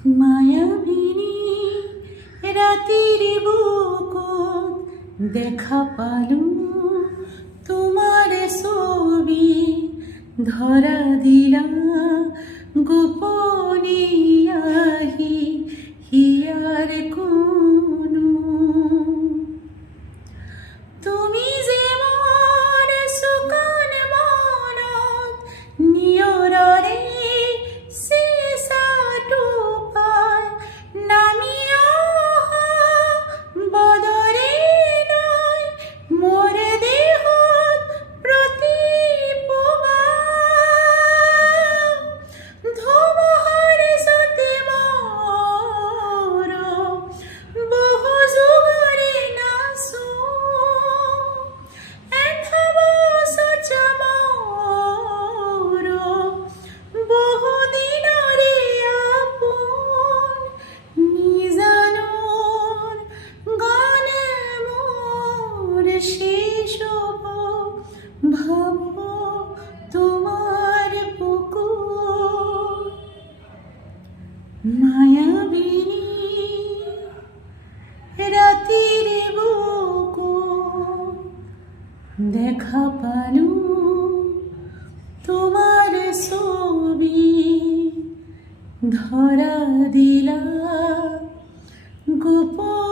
মায়াবিনী রাতির বুকুত দেখা পালু তোমার ছবি ধরা দিলা গোপনে আহি হিয়ার কোনো তুমি যে মোর সুকান মনত নিয়ৰৰে চেঁচাটো পাই নামি অহা বদৰে নাই মোৰ দেহত প্ৰতিপুৱা ধুমুহাৰ যতে মোৰ বহু যুগৰে নাচো শেষ ভাব তোমার পুকুর মায়াবিনী রাতির বুকুত দেখা পালু তোমার ছবি ধরা দিলা গোপন